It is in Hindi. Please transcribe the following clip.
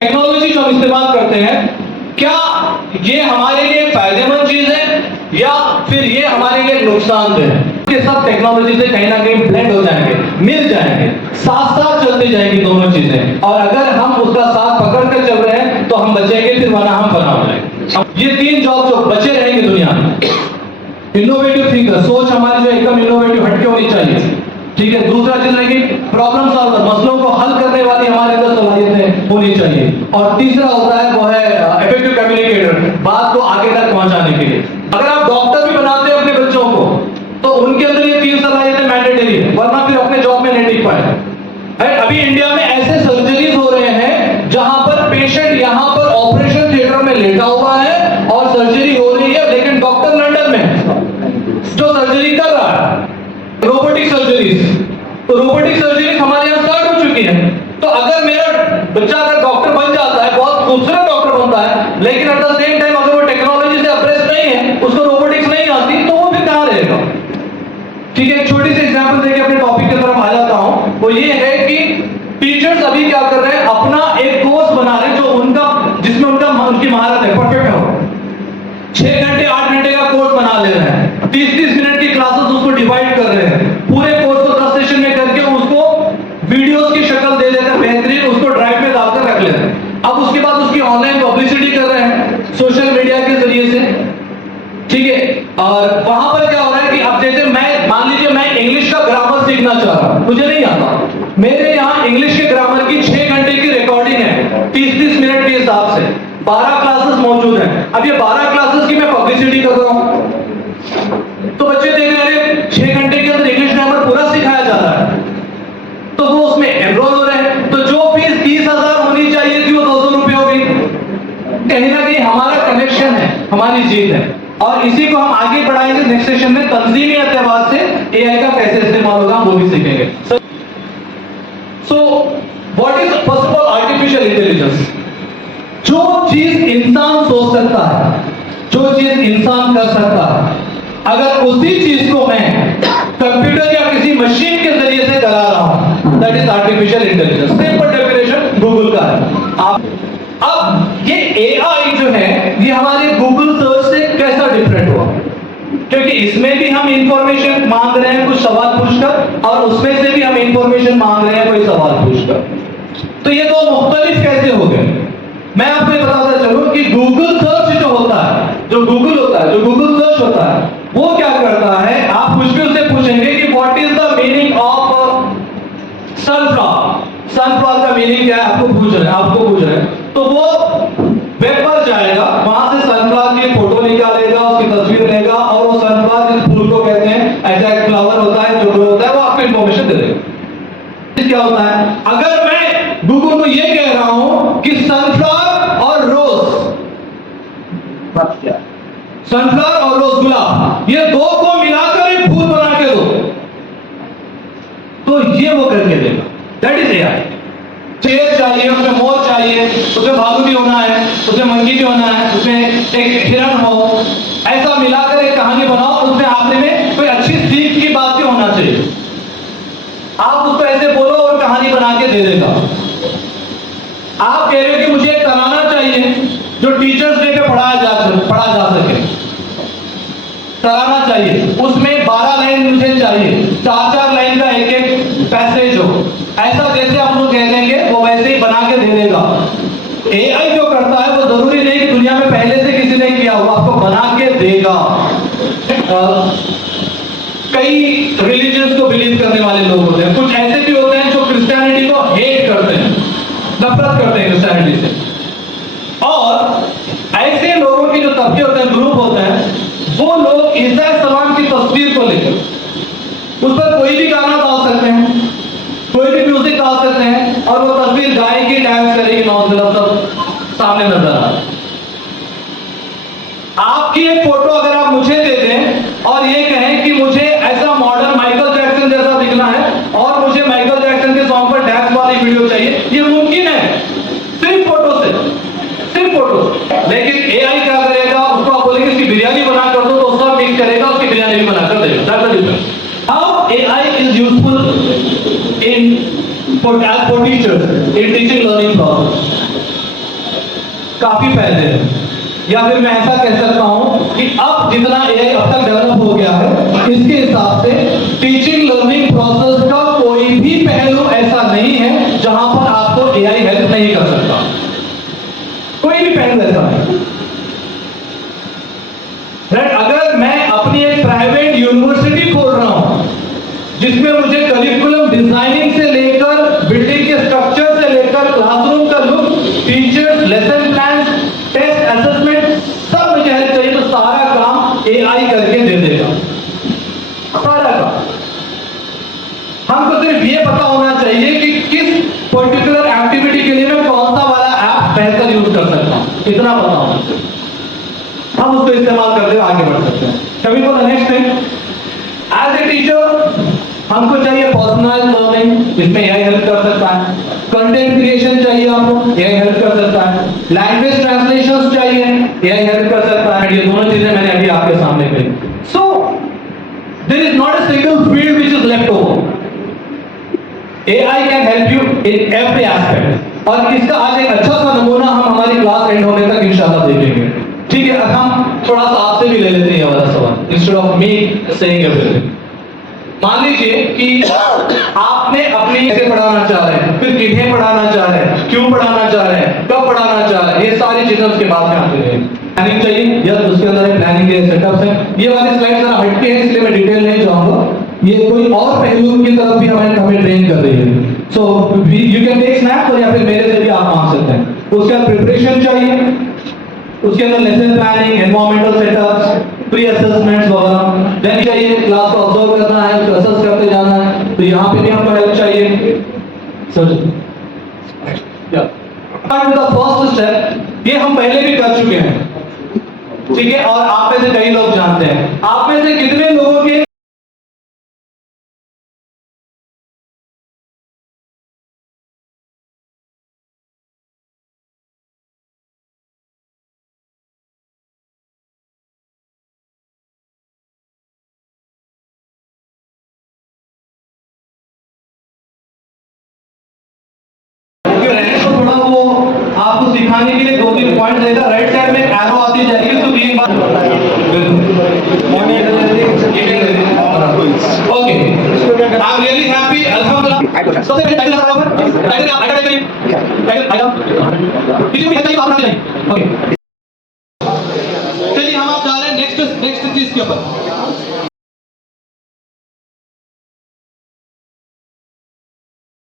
टेक्नोलॉजी जो हम इस्तेमाल करते हैं, क्या ये हमारे लिए फायदेमंद चीज है या फिर ये हमारे लिए नुकसानदेह है? ये सब टेक्नोलॉजी से कहीं ना कहीं ब्लेंड हो जाएंगे, मिल जाएंगे, साथ साथ चलती जाएंगी दोनों चीजें। और अगर हम उसका साथ पकड़ कर चल रहे हैं तो हम बचेंगे, फिर वरना हम फना हो जाएंगे। ये तीन जॉब जो बचे रहेंगे दुनिया में, इनोवेटिव थिंकर, सोच हमारी जो एकदम इनोवेटिव हटके होनी चाहिए, ठीक है। दूसरा चीज है कि प्रॉब्लम सॉल्वर, मसलों को हल करने वाली हमारे अंदर सलाहियतें होनी चाहिए। और तीसरा होता है वो है इफेक्टिव कम्युनिकेटर, बात को आगे तक पहुंचाने के लिए। अगर आप डॉक्टर भी बनाते हो अपने बच्चों को तो उनके अंदर ये तीन सलाहियतें मैंडेटरी है, वरना फिर अपने जॉब में नहीं टिक पाए। अभी इंडिया में ऐसे सर्जरीज हो रहे हैं जहां पर पेशेंट यहां पर ऑपरेशन थिएटर में लेटा हुआ है और सर्जरी हो रही है, लेकिन डॉक्टर लंदन में जो सर्जरी कर रहा है। रोबोटिक सर्जरीज, तो रोबोटिक सर्जरीज हमारे यहाँ स्टार्ट हो चुकी है। तो अगर मेरा बच्चा अगर डॉक्टर बन जाता है, बहुत खूबसूरत डॉक्टर बनता है, लेकिन एट द सेम टाइम अगर वो टेक्नोलॉजी से अब्रेस्ट नहीं है, उसको रोबोटिक्स नहीं आती, तो वो फिर कहां रहेगा? ठीक है, एक छोटी सी एग्जांपल देके अपने टॉपिक की तरफ आ जाता हूं। वो ये है कि टीचर्स अभी क्या कर रहे हैं, अपना एक कोर्स बना रहे हैं जो जिसमें उनकी महारत है, परफेक्ट हो। 6 घंटे 8 घंटे का कोर्स बना ले रहे हैं, 30-30 मिनट की क्लासेस उसको डिवाइड कर रहे हैं, पूरे कोर्स को 10 सेशन में करके उसको वीडियोस की शक्ल दे देते हैं, बेहतरीन, उसको ड्राइव में डालकर रख लेते हैं। अब उसके बाद उसकी ऑनलाइन पब्लिसिटी कर रहे हैं सोशल मीडिया के जरिए से, ठीक है। और वहां पर क्या हो रहा है कि अब जैसे मैं मान लीजिए मैं इंग्लिश का ग्रामर सीखना चाह रहा हूं, मुझे नहीं आता, मेरे यहाँ इंग्लिश के ग्रामर की 6 घंटे की रिकॉर्डिंग है 30-30 मिनट के हिसाब से, 12 क्लासेस मौजूद हैं। अब ये 12 क्लासेस की मैं पब्लिसिटी कर रहा हूं, तो बच्चे देख रहे हैं 6 घंटे के अंदर इंग्लिश ग्रामर पूरा सिखाया जा रहा है, तो वो उसमें एनरोल हो रहे हैं। तो जो फीस 30,000 होनी चाहिए थी वो 200 रुपए हो गई। कहीं ना कहीं हमारा कनेक्शन है, हमारी जीत है। और इसी को हम आगे बढ़ाएंगे नेक्स्ट सेशन में, तंजीमी एतबार से एआई का कैसे इस्तेमाल होगा वो भी सीखेंगे। So what is first of all artificial intelligence? जो चीज इंसान सोच सकता है, जो चीज इंसान कर सकता है, अगर उसी चीज को मैं कंप्यूटर या किसी मशीन के जरिए से करा रहा हूं, that is artificial intelligence. Simple definition Google का है। अब ये एआई जो है ये हमारे गूगल सर्च से कैसा डिफरेंट हुआ? क्योंकि इसमें भी हम इंफॉर्मेशन मांग रहे हैं कुछ सवाल पूछकर, और उसमें से भी हम इंफॉर्मेशन मांग रहे हैं कोई सवाल पूछकर। तो ये दो मुख्तलिफ कैसे हो गए? मैं आपको बताता चलूं कि गूगल सर्च जो होता है, जो गूगल होता है, जो गूगल सर्च होता है, वो क्या करता है, आप कुछ भी उससे पूछेंगे कि what is the meaning of sunflower, sunflower का मीनिंग क्या है, आपको पूछ रहे हैं, तो वो वेब पर जाएगा, वहां से सनफ्लावर की फोटो निकालेगा, उसकी तस्वीर लेगा, और वो सनफ्लावर जिस फूल को कहते हैं, ऐसा एक फ्लावर होता है जो ग्रो होता है, वो आपको इंफॉर्मेशन दे देगा। क्या होता है, अगर मैं गूगल को ये कह रहा हूं कि सनफ्लावर और रोज, सनफ्लावर और रोज गुलाब, ये दो को मिलाकर एक फूल बना के दो, तो ये वो करके देगा। That is AI. शेर चाहिए, उसमें मोर चाहिए, उसमें भालू भी होना है, उसमें मंकी भी होना है, उसमें एक हिरण हो, ऐसा मिलाकर एक कहानी बनाओ, उसमें आखिर में कोई अच्छी सीख की बात भी होना चाहिए। आप उसको ऐसे बोलो और कहानी बना के दे देगा। आप कह रहे हो कि मुझे एक तराना चाहिए जो टीचर्स डे पे पढ़ा जा सके, तराना चाहिए, उसमें 12 लाइन मुझे चाहिए, 4-4 लाइन का एक पैसेज हो, ऐसा जैसे आप लोग कह देंगे वो वैसे ही बना के दे देगा। एआई जो करता है वो जरूरी नहीं कि दुनिया में पहले से किसी ने किया, वो आपको बना के देगा। कई रिलीजन्स को बिलीव करने वाले लोग होते हैं, कुछ ऐसे भी होते हैं जो क्रिश्चियनिटी को हेट करते हैं, नफरत करते हैं क्रिश्चियनिटी से। और ऐसे लोगों के जो तबके होते हैं, ग्रुप होते हैं, वो लोग ईसा सलाम की तस्वीर को लेकर उस पर कोई भी गाना डाल सकते हैं, कोई भी म्यूजिक डाल सकते हैं, और वो तस्वीर गाएगी, डांस करेगी, नौजवान सब सामने नजर आ रहा है। आपकी एक फोटो अगर आप मुझे दे दें और ये कहें कि मुझे ऐसा मॉडर्न माइकल जैक्सन जैसा दिखना है और मुझे माइकल जैक्सन के सॉन्ग पर डांस वाली वीडियो चाहिए, ये मुमकिन है सिर्फ फोटो से, सिर्फ फोटो से। लेकिन एआई क्या करेगा, उसको आप बोलेंगे इसकी बिरयानी बना कर दो, तो उसका मिक्स करेगा, उसकी बिरयानी भी बना कर देगा। That's the difference. How AI is useful in for teachers in teaching learning process. काफी फायदे हैं, या फिर मैं ऐसा कह सकता हूं कि अब जितना एआई अब तक डेवलप हो गया है, इसके हिसाब से टीचिंग लर्निंग प्रोसेस का कोई भी पहलू ऐसा नहीं है जहां पर आपको एआई हेल्प नहीं कर सकता। कोई भी पहलू ऐसा नहीं। अगर मैं अपनी एक प्राइवेट यूनिवर्सिटी खोल रहा हूं जिसमें मुझे करिकुलम डिजाइनिंग से लेकर बिल्डिंग के स्ट्रक्चर से लेकर क्लासरूम का look, teachers, lesson plan, test assessment सब मुझे हेल्प चाहिए, तो सारा काम एआई करके दे देगा, सारा काम। हमको सिर्फ ये पता होना चाहिए कि किस पर्टिकुलर एक्टिविटी के लिए मैं कौन सा वाला ऐप बेहतर यूज कर सकता हूं, इतना पता होना चाहिए। हम उसको इस्तेमाल करते हुए आगे बढ़ सकते हैं। कभी को next thing, as a teacher हमको चाहिए पर्सनलाइज्ड लर्निंग, इसमें एआई हेल्प कर सकता है। कंटेंट क्रिएशन चाहिए आपको, एआई हेल्प कर सकता है। लैंग्वेज ट्रांसलेशंस चाहिए, एआई हेल्प कर सकता है। ये दोनों चीजें मैंने अभी आपके सामने कही। So there is not a single field which is left over. AI can help you in every aspect, और इसका आज एक अच्छा सा नमूना हम हमारी क्लास एंड होने तक इंशाल्लाह देखेंगे। ठीक है, अब हम थोड़ा सा आपसे भी ले लेते हैं ये वाला सवाल, instead of me saying everything. मान लीजिए कि आपने अपनी कैसे पढ़ाना चाह रहे हैं, फिर किन्हें पढ़ाना चाह रहे हैं, क्यों पढ़ाना चाह रहे हैं, कब पढ़ाना चाह रहे हैं, ये सारी चीजें उसके बाद में आती हैं। प्लानिंग चाहिए, यस, उसके अंदर प्लानिंग के सेटअप्स हैं। ये वाली स्लाइड जरा हटके है, इसलिए मैं डिटेल नहीं जाऊंगा। ये कोई और पहलू की तरफ भी हमें ट्रेन कर रही है। So you can take snap, और या फिर मेरे से भी आप मांग सकते हैं। उसके बाद प्रिपरेशन चाहिए, उसके अंदर lesson planning, environmental setups, pre assessments वगैरह। देन चाहिए क्लास को ऑब्जर्व करना है, असेस करते जाना है, तो यहाँ पे भी हमको हेल्प चाहिए। सर या फर्स्ट स्टेप, ये हम पहले भी कर चुके हैं, ठीक है, और आप में से कई लोग जानते हैं। आप में से कितने लोगों के आपको सिखाने के लिए 2-3 पॉइंट देगा। राइट साइड में एरो आती जाएगी, तो 3 बार okay. I am really happy, अल्हम्दुलिल्लाह। सबसे पहले टाइटल आप टाइटल करिए, किसी भी चाहिए आप नाम जाइए। ओके, चलिए हम आप जा रहे हैं नेक्स्ट चीज के ऊपर।